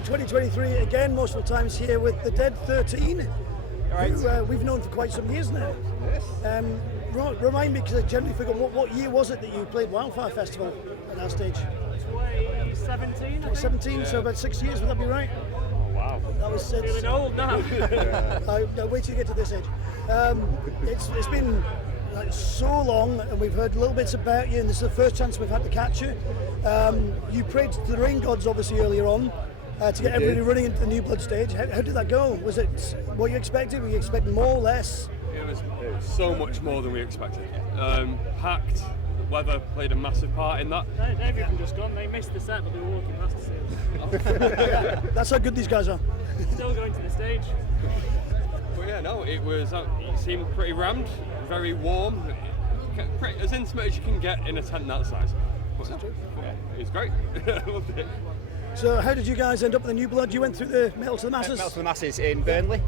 in 2023 again, Moshville Times here with the Dead XIII, who we've known for quite some years now. Yes. Remind me, because I generally forget, what year was it that you played Wildfire Festival at that stage? 2017. 2017, so about 6 years, would that be right? Oh, wow. That was Feeling old now. wait till you get to this age. It's been like so long, and we've heard little bits about you, and this is the first chance we've had to catch you. You prayed to the rain gods obviously earlier on to get everybody running into the New Blood stage. How did that go? Was it what you expected? Were you expecting more, less? It was so much more than we expected. Packed, weather played a massive part in that. They've even just gone. They missed the set, but they were walking past the stage. That's how good these guys are. Still going to the stage. But yeah, no, it seemed pretty rammed, very warm, as intimate as you can get in a tent that size. But no, yeah, it was great. Loved it. So how did you guys end up with the New Blood? You went through the Metal to the Masses? Metal to the Masses in Burnley.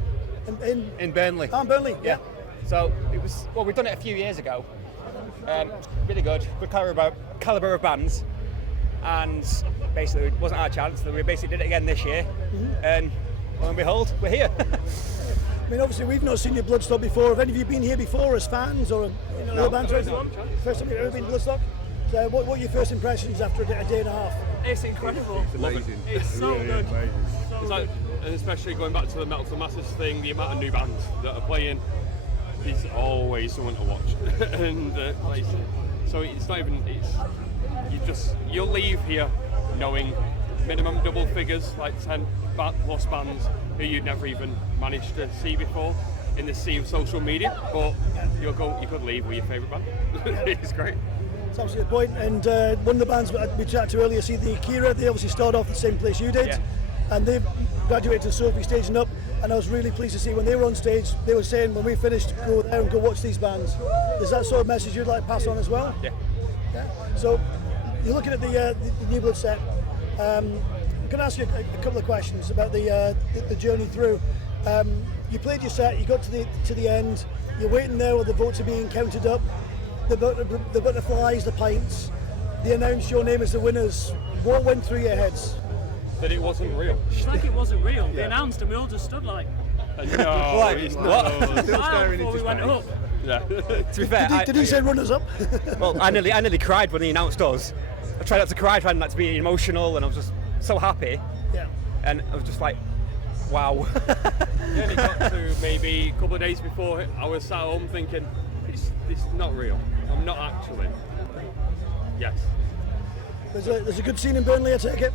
In Burnley. Oh, in Burnley, yeah. So it was, well, we'd done it a few years ago. Really good calibre of bands. And basically it wasn't our chance, so we basically did it again this year. And lo and behold, we're here. I mean, obviously we've not seen your Bloodstock before. Have any of you been here before as fans or other bands? First time you've ever been to Bloodstock? So what are your first impressions after a day and a half? It's incredible. It's amazing. It's so really good. Amazing. It's like, and especially going back to the Metal to the Masses thing, the amount of new bands that are playing is always someone to watch. And so it's not even, you'll leave here knowing minimum double figures, like 10 plus bands who you'd never even managed to see before in the sea of social media, but you could leave with your favourite band. It's great. It's absolutely a point. And one of the bands we chatted to earlier, see the Akira, they obviously started off the same place you did, and they've graduated to Sophie Stage and up, and I was really pleased to see when they were on stage, they were saying when we finished, go there and go watch these bands. Is that sort of message you'd like to pass on as well? Yeah. So you're looking at the New Blood set. I'm going to ask you a couple of questions about the journey through. You played your set, you got to the end, you're waiting there while the votes are being counted up, the butterflies, the pints, they announced your name as the winners. What went through your heads? That it wasn't real. It's like it wasn't real. They announced and we all just stood like, No, it's not. Still staring before into we went space. up. Yeah. To be fair, Did he say runners up? well, I nearly cried when he announced us. I tried not to cry, trying not to be emotional, and I was just so happy. Yeah. And I was just like, wow. Yeah, and it got to maybe a couple of days before I was sat home thinking, this is not real. I'm not actually. Yes. There's a good scene in Burnley, I take it.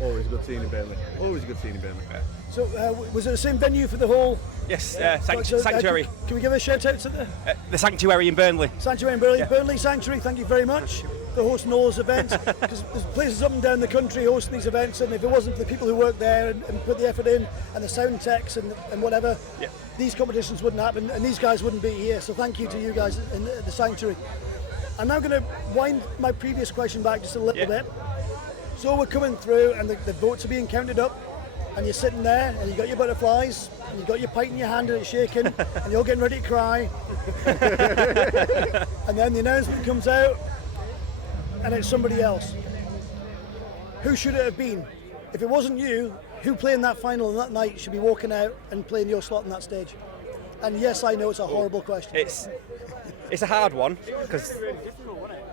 Always a good scene in Burnley. Always a good scene in Burnley. So was it the same venue for the whole? Yes, So, Sanctuary. Can we give a shout out to The Sanctuary in Burnley. Sanctuary in Burnley? Yeah. Burnley Sanctuary, thank you very much for hosting all those events. Because there's places up and down the country hosting these events, and if it wasn't for the people who work there and put the effort in, and the sound techs and whatever, these competitions wouldn't happen, and these guys wouldn't be here. So thank you to you guys in the Sanctuary. I'm now going to wind my previous question back just a little bit. So we're coming through, and the votes are being counted up, and you're sitting there, and you got your butterflies, and you got your pint in your hand, and it's shaking, and you're getting ready to cry. And then the announcement comes out, and it's somebody else. Who should it have been? If it wasn't you, who playing that final on that night should be walking out and playing your slot on that stage? And yes, I know it's a horrible question. It's a hard one because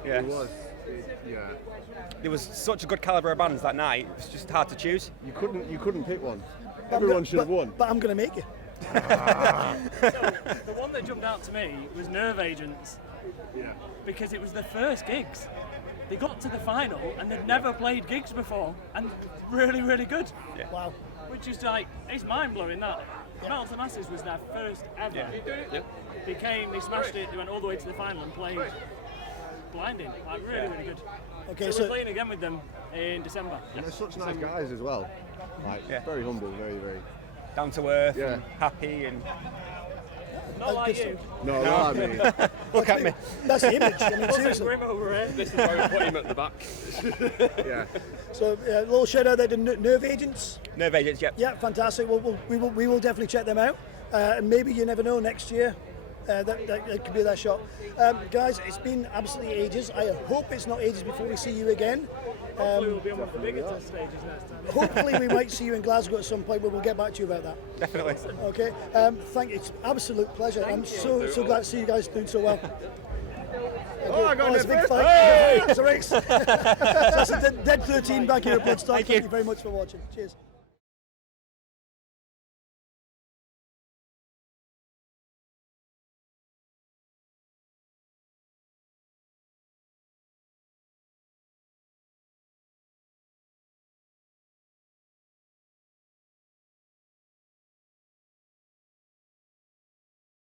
It was. there was such a good calibre of bands that night. It was just hard to choose. You couldn't pick one. Everyone should have won. But I'm going to make you. So the one that jumped out to me was Nerve Agents. Yeah. Because it was their first gigs. They got to the final and they'd never played gigs before, and really, really good. Yeah. Wow. Which is like, it's mind blowing that. Metal to the Masses was their first ever. They smashed it, they went all the way to the final and played blinding. Like really, really good. Okay, So we're playing again with them in December. And they're such nice guys as well. Like very humble, very, very. Down to earth, Yeah. and happy, and Not like you. No, not me. look at me. That's the image. I mean, seriously. Grim over here. This is why we put him at the back. Yeah. So a little shout out there to Nerve Agents. Nerve Agents, yeah. Yeah, fantastic. We will definitely check them out. And maybe you never know, next year that could be their shot. Guys, it's been absolutely ages. I hope it's not ages before we see you again. Hopefully we'll be on one of the bigger stages next time. Hopefully we might see you in Glasgow at some point, but we'll get back to you about that. Definitely. Okay. Thank you. It's an absolute pleasure. I'm so glad to see you guys doing so well. Oh, I got it's a big first. fight. Hey! It's a race. So that's a Dead XIII back here at Bloodstock. Thank you you very much for watching. Cheers.